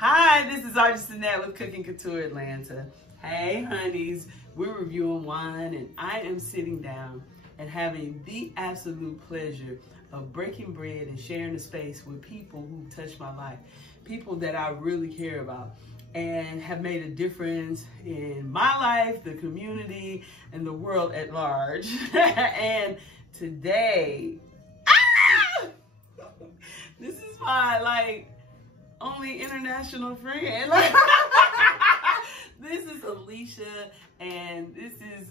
Hi, this is Elisha the Nail with Cooking Couture Atlanta. Hey, honeys, we're reviewing wine, and I am sitting down and having the absolute pleasure of breaking bread and sharing a space with people who touched my life, people that I really care about and have made a difference in my life, the community, and the world at large. And today, this is my only international friend. This is Elisha, and this is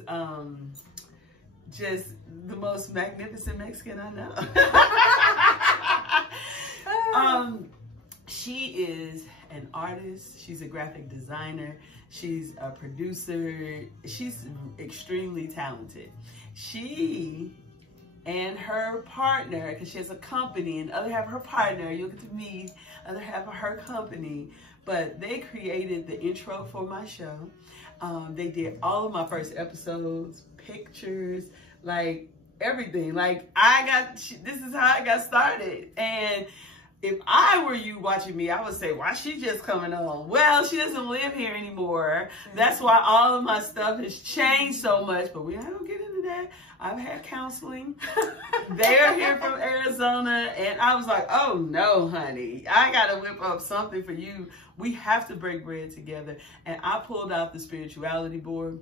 just the most magnificent Mexican I know. She is an artist. She's a graphic designer. She's a producer. She's extremely talented. She and her partner, because she has a company, and the other half of her partner, you'll get to meet the other half of her company, but they created the intro for my show. They did all of my first episodes, pictures, everything. This is how I got started. And if I were you watching me, I would say, why she just coming on? Well, she doesn't live here anymore. That's why all of my stuff has changed so much, but I don't get into that. I've had counseling. They're here from Arizona, and I was like, oh no, honey, I gotta whip up something for you. We have to break bread together. And I pulled out the spirituality board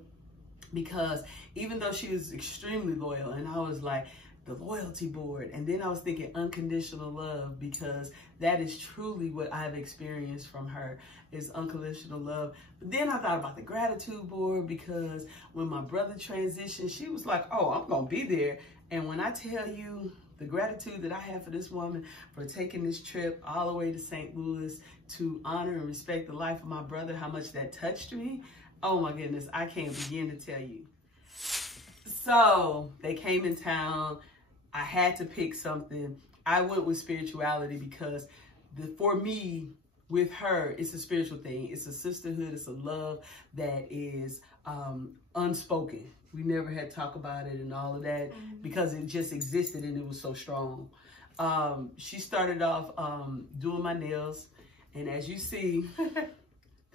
because even though she was extremely loyal, and I was like, the loyalty board. And then I was thinking unconditional love, because that is truly what I've experienced from her, is unconditional love. But then I thought about the gratitude board, because when my brother transitioned, she was like, oh, I'm gonna be there. And when I tell you the gratitude that I have for this woman for taking this trip all the way to St. Louis to honor and respect the life of my brother, how much that touched me, oh my goodness, I can't begin to tell you. So they came in town. I had to pick something. I went with spirituality because for me, with her, it's a spiritual thing. It's a sisterhood. It's a love that is unspoken. We never had to talk about it and all of that because it just existed and it was so strong. She started off doing my nails. And as you see,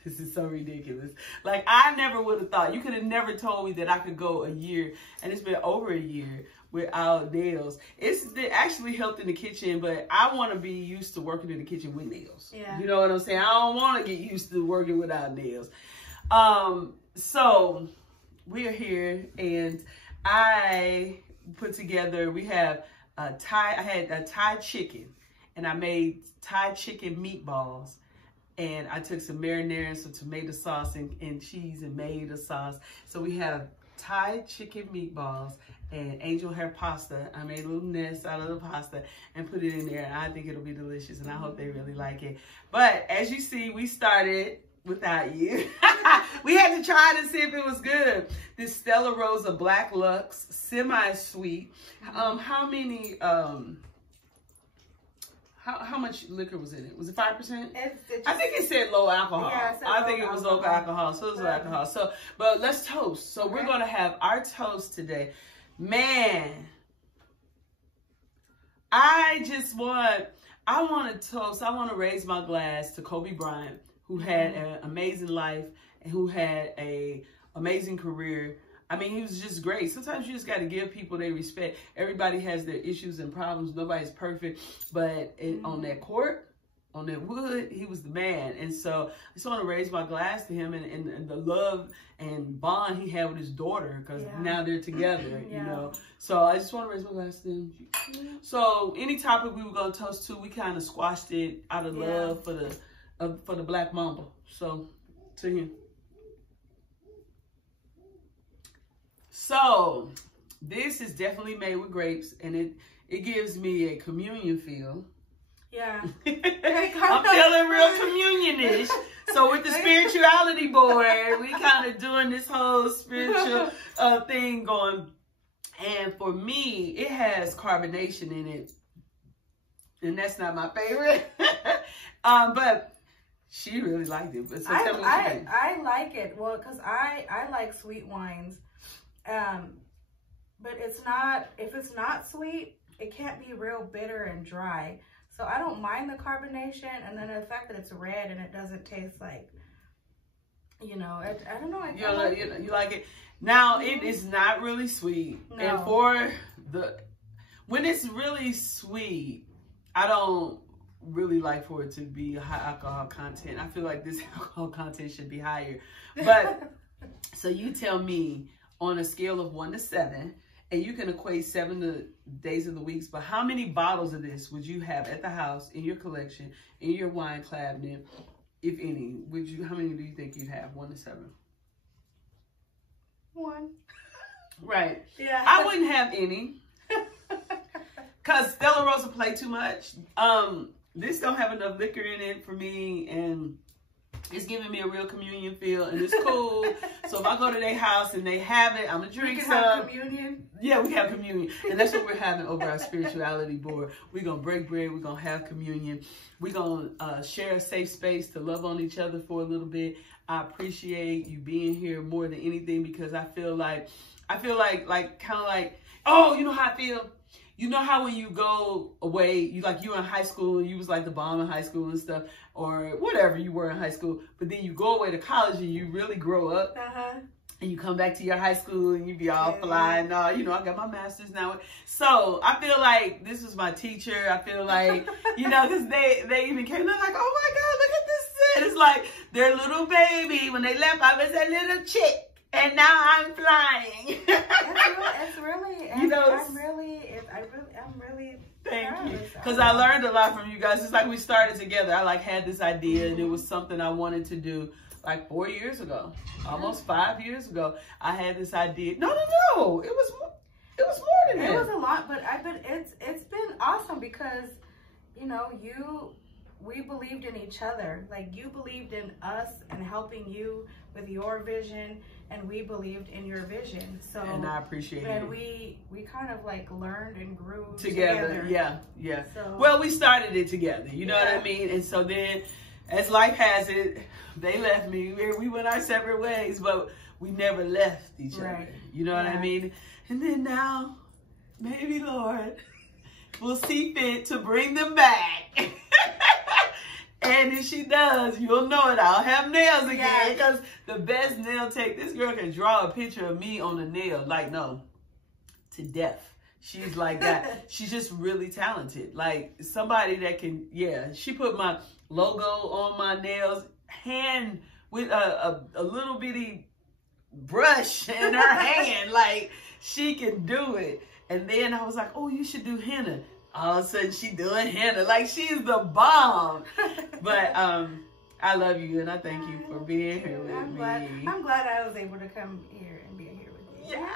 this is so ridiculous. I never would have thought. You could have never told me that I could go a year, and it's been over a year without nails. It actually helped in the kitchen, but I want to be used to working in the kitchen with nails. Yeah. You know what I'm saying? I don't want to get used to working without nails. So we're here, and I put together, we have I had a Thai chicken, and I made Thai chicken meatballs. And I took some marinara and some tomato sauce and cheese and made a sauce. So we have Thai chicken meatballs and angel hair pasta. I made a little nest out of the pasta and put it in there. And I think it'll be delicious, and I hope they really like it. But as you see, we started without you. We had to try to see if it was good. This Stella Rosa Black Lux, semi-sweet. How many... How much liquor was in it? Was it 5%? I think it said low alcohol. Yeah, I think it was low alcohol. So it was low alcohol. So, but let's toast. So we're going to have our toast today. Man, I want to toast. I want to raise my glass to Kobe Bryant, who had an amazing life and who had an amazing career. I mean, he was just great. Sometimes you just got to give people their respect. Everybody has their issues and problems. Nobody's perfect. But on that court, on that wood, he was the man. And so I just want to raise my glass to him and the love and bond he had with his daughter, because now they're together, you know. So I just want to raise my glass to him. So any topic we were going to toast to, we kind of squashed it out of love for the Black Mamba. So to him. So this is definitely made with grapes, and it gives me a communion feel. Yeah. I'm feeling real communion-ish. So with the spirituality board, we kind of doing this whole spiritual thing going. And for me, it has carbonation in it. And that's not my favorite. But she really liked it. But so tell me what you think. I like it. Well, because I like sweet wines. But it's not, if it's not sweet, it can't be real bitter and dry. So I don't mind the carbonation, and then the fact that it's red and it doesn't taste like, you know, I don't know. You like it. Now, it is not really sweet. No. And for when it's really sweet, I don't really like for it to be high alcohol content. I feel like this alcohol content should be higher. But, so you tell me on a scale of 1 to 7, and you can equate 7 to days of the weeks, but how many bottles of this would you have at the house, in your collection, in your wine cabinet, if any? How many do you think you'd have? 1 to 7? 1. Right. Yeah. I wouldn't have any. Because Stella Rosa play too much. This don't have enough liquor in it for me, and it's giving me a real communion feel, and it's cool. So if I go to their house and they have it, I'm gonna drink some. Have communion. Yeah, we have communion, and that's what we're having over our spirituality board. We're gonna break bread. We're gonna have communion. We're gonna share a safe space to love on each other for a little bit. I appreciate you being here more than anything, because I feel like kind of like, oh, you know how I feel. You know how when you go away, you were in high school and you was like the bomb in high school and stuff, or whatever you were in high school, but then you go away to college and you really grow up, and you come back to your high school and you be all fly and all, you know, I got my master's now. So I feel like this was my teacher. I feel like, you know, because they even came, they're like, oh my God, look at this. And it's like their little baby, when they left, I was a little chick. And now I'm flying. It's really, you know, I'm really thank you. Because I learned a lot from you guys. It's like we started together. I had this idea, and it was something I wanted to do like 4 years ago, almost 5 years ago. I had this idea. No. It was more than that. It was a lot, but it's been awesome because, you know, we believed in each other. Like, you believed in us and helping you with your vision, and we believed in your vision. So, and I appreciate it. And we kind of like learned and grew together. Yeah. So, well, we started it together. You know what I mean? And so then, as life has it, they left me. We went our separate ways, but we never left each other. You know what I mean? And then now, maybe Lord will see fit to bring them back. And if she does, you'll know it. I'll have nails again, because the best nail tech, this girl can draw a picture of me on a nail, like, no, to death. She's like that. She's just really talented. Like, somebody that can, she put my logo on my nails, hand with a little bitty brush in her hand. Like, she can do it. And then I was like, oh, you should do henna. All of a sudden, she doing henna. Like, she's the bomb. But I love you, and I thank you for being here with me. I'm glad I was able to come here and be here with you. Yeah.